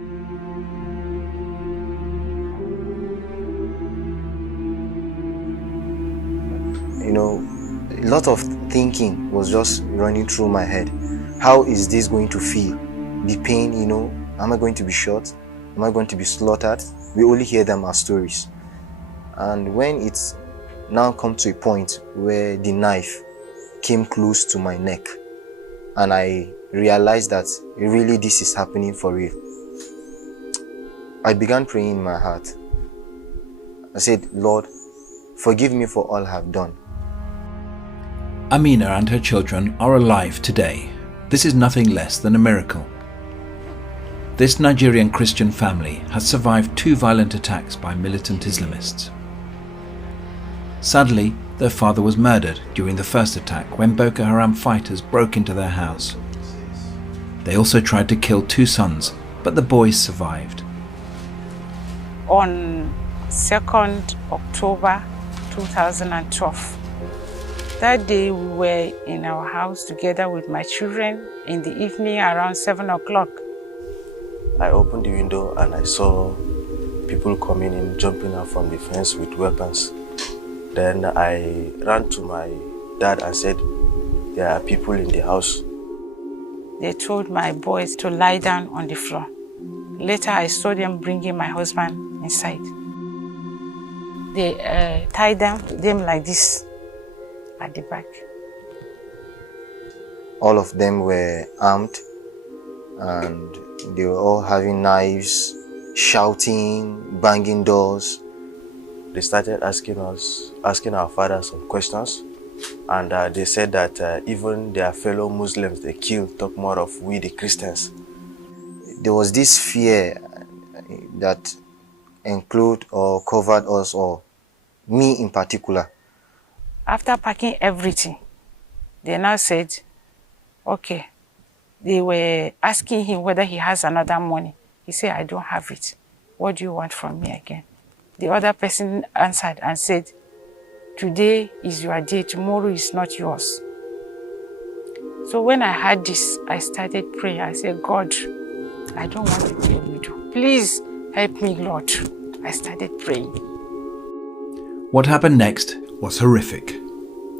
You know, a lot of thinking was just running through my head. How is this going to feel? The pain, you know, am I going to be shot? Am I going to be slaughtered? We only hear them as stories. And when it's now come to a point where the knife came close to my neck, and I realized that really this is happening for real, I began praying in my heart. I said, Lord, forgive me for all I have done. Amina and her children are alive today. This is nothing less than a miracle. This Nigerian Christian family has survived 2 violent attacks by militant Islamists. Sadly, their father was murdered during the first attack when Boko Haram fighters broke into their house. They also tried to kill 2 sons, but the boys survived. On 2nd October 2012, that day we were in our house together with my children in the evening around 7 o'clock. I opened the window and I saw people coming in, jumping out from the fence with weapons. Then I ran to my dad and said, there are people in the house. They told my boys to lie down on the floor. Later I saw them bringing my husband inside. They tied them like this at the back. All of them were armed and they were all having knives, shouting, banging doors. They started asking our father some questions, and they said that even their fellow Muslims they killed, talk more of we the Christians. There was this fear that included or covered us, or me in particular. After packing everything, they now said, okay, they were asking him whether he has another money. He said, I don't have it. What do you want from me again? The other person answered and said, today is your day, tomorrow is not yours. So when I heard this, I started praying. I said, God, I don't want to be a widow. Please help me, Lord. I started praying. What happened next was horrific.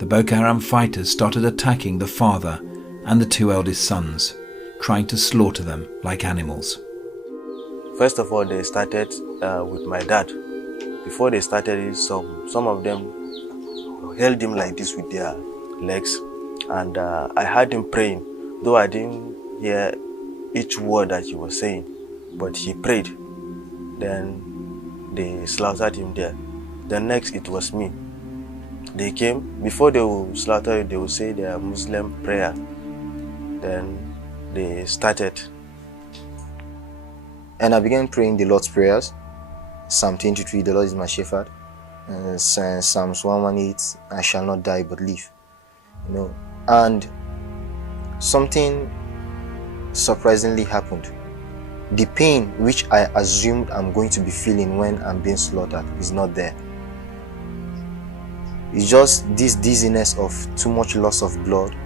The Boko Haram fighters started attacking the father and the 2 eldest sons, trying to slaughter them like animals. First of all, they started with my dad. Before they started it, some of them held him like this with their legs, and I heard him praying, though I didn't hear each word that he was saying, but he prayed. Then they slaughtered him there. Then next it was me. They came, before they will slaughter you, they will say their Muslim prayer. Then they started. And I began praying the Lord's prayers. Psalm 23, the Lord is my shepherd. Psalms 118, I shall not die but live. You know, and something surprisingly happened. The pain which I assumed I'm going to be feeling when I'm being slaughtered is not there. It's just this dizziness of too much loss of blood,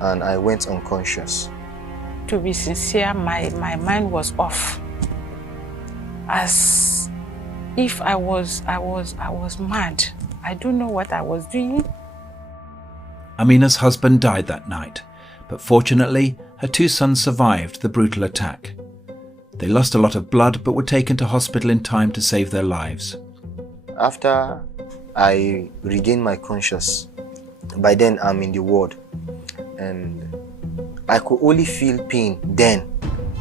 and I went unconscious. To be sincere, my mind was off. As if I was mad. I don't know what I was doing. Amina's husband died that night, but fortunately, her 2 sons survived the brutal attack. They lost a lot of blood, but were taken to hospital in time to save their lives. After I regained my conscience, by then I'm in the ward, and I could only feel pain then.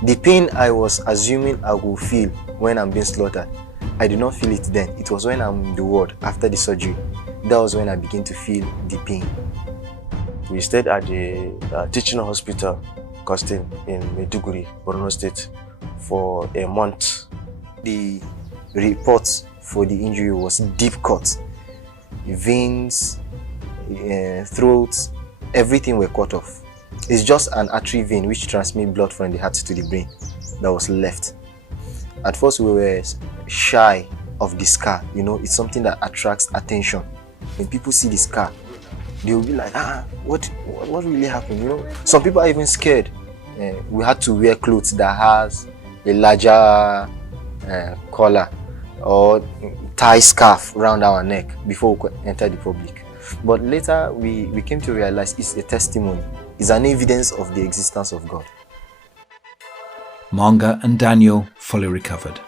The pain I was assuming I would feel when I'm being slaughtered, I did not feel it then. It was when I'm in the ward after the surgery. That was when I began to feel the pain. We stayed at the teaching hospital, Costin, in Maiduguri, Borno State, for a month. The report for the injury was deep cut. Veins, throat, everything were cut off. It's just an artery vein which transmits blood from the heart to the brain that was left. At first we were shy of the scar, you know, it's something that attracts attention. When people see the scar, they will be like, what really happened, you know? Some people are even scared. We had to wear clothes that has a larger collar or tie scarf around our neck before we could enter the public. But later we came to realize it's a testimony, it's an evidence of the existence of God. Manga and Daniel fully recovered.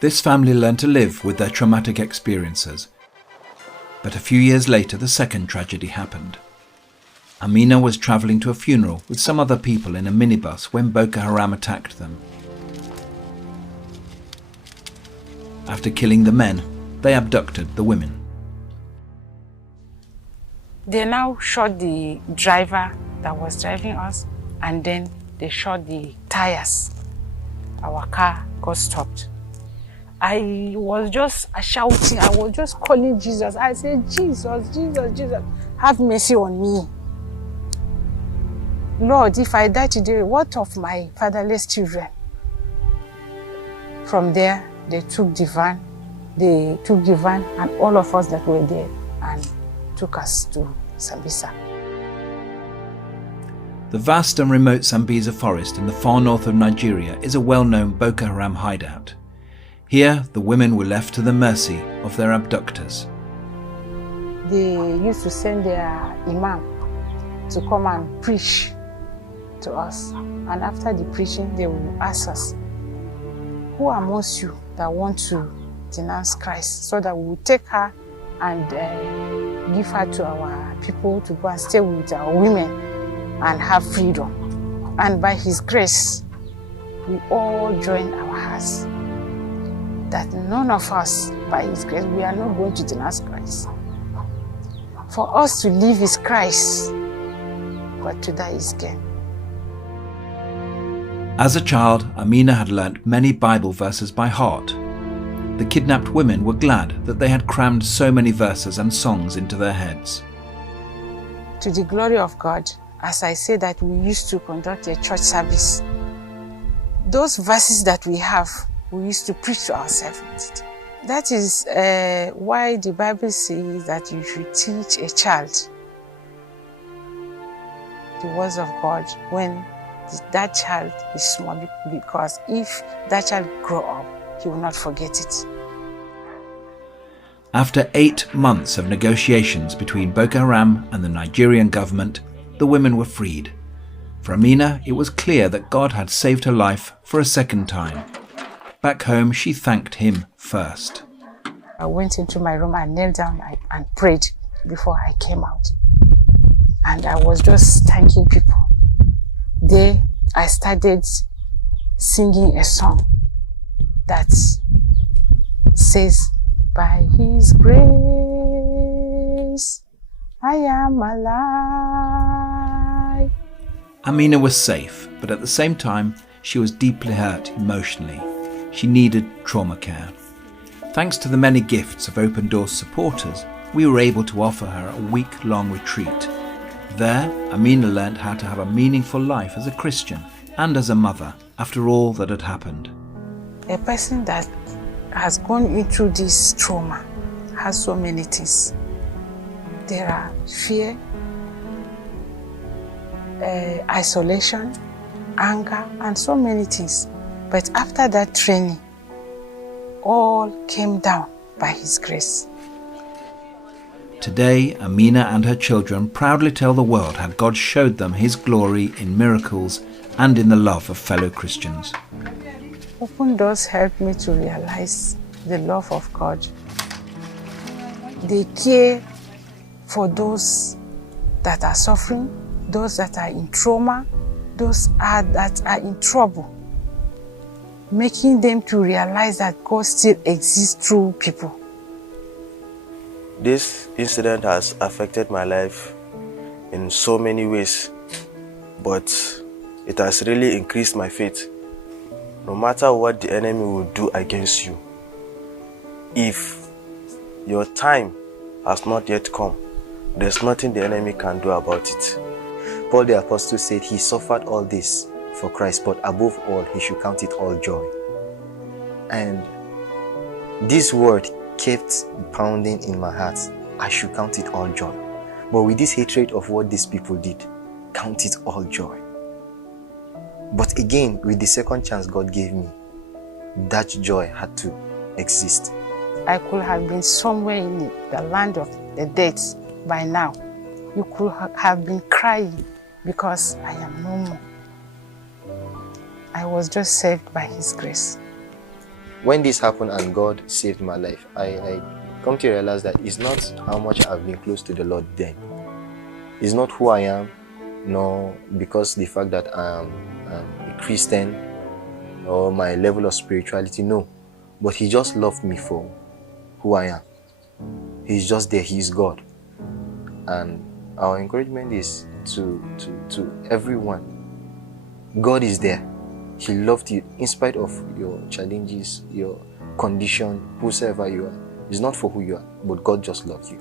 This family learned to live with their traumatic experiences. But a few years later, the second tragedy happened. Amina was travelling to a funeral with some other people in a minibus when Boko Haram attacked them. After killing the men, they abducted the women. They now shot the driver that was driving us, and then they shot the tires. Our car got stopped. I was just shouting, I was just calling Jesus. I said, Jesus, Jesus, Jesus, have mercy on me. Lord, if I die today, what of my fatherless children? From there, they took the van and all of us that were there and took us to Sambisa. The vast and remote Sambisa forest in the far north of Nigeria is a well-known Boko Haram hideout. Here, the women were left to the mercy of their abductors. They used to send their imam to come and preach to us. And after the preaching, they will ask us, who amongst you that want to denounce Christ? So that we will take her and give her to our people to go and stay with our women and have freedom. And by His grace, we all join our hearts. That none of us, by His grace, we are not going to denounce Christ. For us to live is Christ, but to die is gain. As a child, Amina had learnt many Bible verses by heart. The kidnapped women were glad that they had crammed so many verses and songs into their heads. To the glory of God, as I say that we used to conduct a church service, those verses that we have, we used to preach to ourselves. That is why the Bible says that you should teach a child the words of God when that child is small, because if that child grow up, he will not forget it. After 8 months of negotiations between Boko Haram and the Nigerian government, the women were freed. For Amina, it was clear that God had saved her life for a second time. Back home, she thanked Him first. I went into my room and knelt down and prayed before I came out. And I was just thanking people. There, I started singing a song that says, by His grace, I am alive. Amina was safe, but at the same time, she was deeply hurt emotionally. She needed trauma care. Thanks to the many gifts of Open Doors supporters, we were able to offer her a week-long retreat. There, Amina learned how to have a meaningful life as a Christian and as a mother after all that had happened. A person that has gone into this trauma has so many things. There are fear, isolation, anger, and so many things. But after that training, all came down by His grace. Today, Amina and her children proudly tell the world how God showed them His glory in miracles and in the love of fellow Christians. Open Doors helped me to realize the love of God. They care for those that are suffering, those that are in trauma, those that are in trouble, making them to realize that God still exists through people. This incident has affected my life in so many ways, but it has really increased my faith. No matter what the enemy will do against you, if your time has not yet come, there's nothing the enemy can do about it. Paul the Apostle said he suffered all this for Christ, but above all, he should count it all joy. And this word kept pounding in my heart. I should count it all joy. But with this hatred of what these people did, count it all joy. But again, with the second chance God gave me, that joy had to exist. I could have been somewhere in the land of the dead by now. You could have been crying because I am no more. I was just saved by His grace. When this happened and God saved my life, I come to realize that it's not how much I've been close to the Lord then. It's not who I am, nor because the fact that I'm a Christian or my level of spirituality, no. But He just loved me for who I am. He's just there, He's God. And our encouragement is to everyone. God is there. He loved you in spite of your challenges, your condition, whosoever you are. It's not for who you are, but God just loves you.